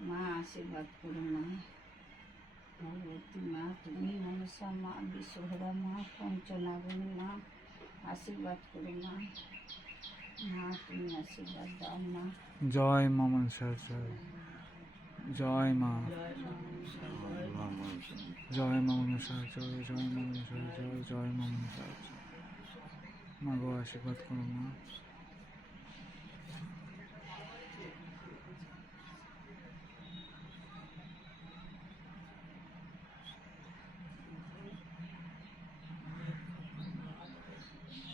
মা আশীর্বাদ করো মা। ভগবতী মা, তুমি মনসা মা বিশ্বভরা মা পঞ্চনাগরী মা, আশীর্বাদ করো মা। মা, তুমি আশীর্বাদ দাও মা। জয় মা মনসা জয় জয় মা। জয় মা মনসা জয় জয় মা মনসা জয় জয় মা মনসা মা গো, আশীর্বাদ করো মা।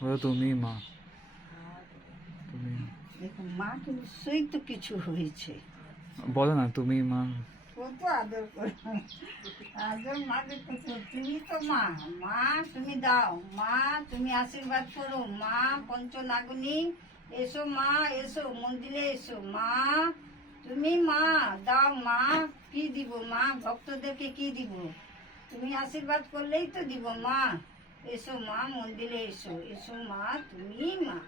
বলো তুমি মা। তুমি দেখো নিশ্চয়ই তো কিছু হয়েছে। বলো না তুমি মা। কত আদর করে। আদর মাকে কত তুমি তো মা। মা তুমি দাও। মা তুমি আশীর্বাদ করো। মা পঞ্চনাগুনি এসো মা এসো মন্দিরে এসো। মা তুমি মা দাও মা কি দিব মা? ভক্তদেরকে কি দিব? তুমি আশীর্বাদ করলেই তো দিব মা। এসো মা, মন্দিরে এসো। এসো মা, তুমি মা।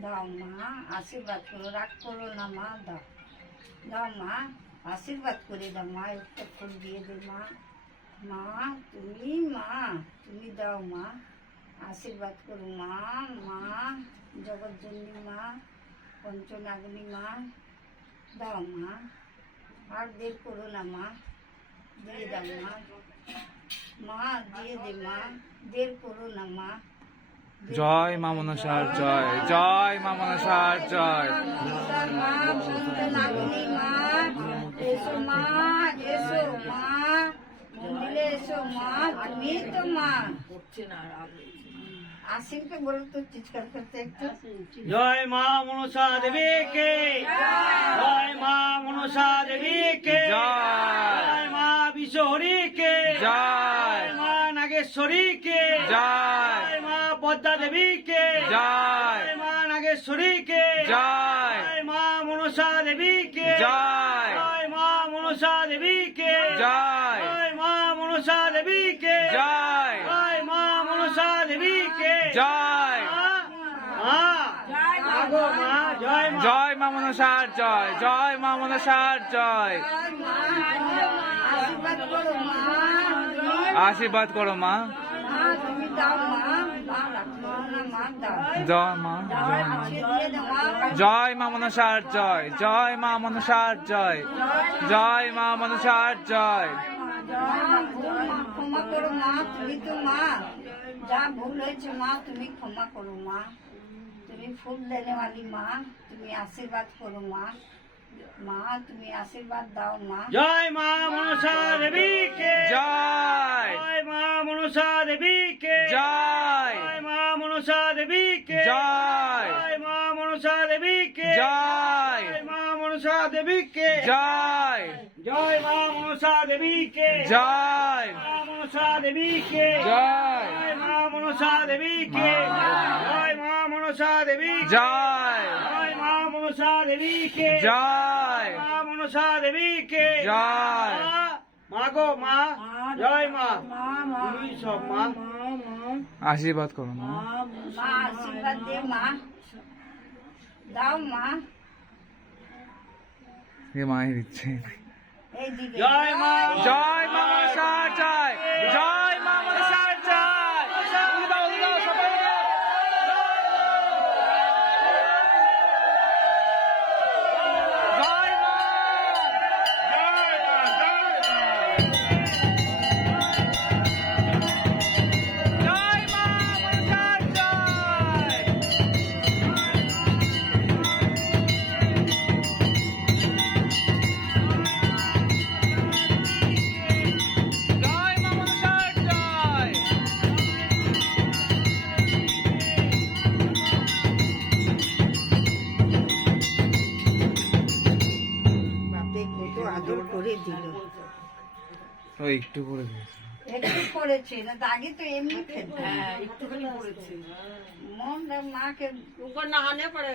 দাও মা, আশীর্বাদ করো, রাগ করো না মা, দাও। দাও মা, আশীর্বাদ করে দাও মা, একটা ফুল দিয়ে দে মা। মা, তুমি মা, তুমি দাও মা। আশীর্বাদ করো মা মা জগৎজননী মা, পঞ্চনাগনী মা। দাও মা, আর বের করো না মা। দিয়ে দাও মা। মা দিয়ে দে মা বের করো না মা। জয় মা মনসার জয় জয় মা মনসার জয়। মন্দিরে এসো মা তুমি তো মা। আসিমকে বলো তো চিৎকার করতে একটু জয় মা মনসা দেবী কে জয় মা মনসা দেবী কে জয়। জয় মা বিশ্বহরি কে জয়। মা নাগেশ্বরী কে জয়। মা পদ্মা দেবী কে জয়। মা নাগেশ্বরী কে জয়। মা মনসা দেবী কে। জয় জয় মা মনসার জয় জয় মা মনসার জয়। আশীর্বাদ করো মা জয়। মা। জয় মা মা। মনসার জয় জয় মা মনসার জয় জয় মা মনসার জয়। ক্ষমা করো মা তুমি তো মা। যা ভুল হয়েছে মা তুমি ক্ষমা করো মা। তুমি ফুল দেনে वाली মা তুমি আশীর্বাদ করো মা। মা তুমি আশীর্বাদ দাও মা। জয় মা মনসা দেবী কে জয়। জয় মা মনসা দেবী কে জয়। জয় মা মনসা দেবী কে জয়। জয় মা মনসা দেবী কে জয়। জয় মা মনসা দেবী কে জয়। জয় মা মনসা দেবী কে জয়। মা মনসা দেবী কে জয়। জয় মা মনসা দেবী কে জয় দেবী। জয়। জয় মা মনসা দেবী কে জয়। মা মনসা দেবী কে জয়। মা, গো মা। জয় মা। তুমি সব মা। আশীর্বাদ করো মা। মা আশীর্বাদ দে মা। দাও মা। এ মায়ের ইচ্ছে। জয় মা। জয় মা ওই একটু করে দিয়েছে মন মাকে না আনে পরে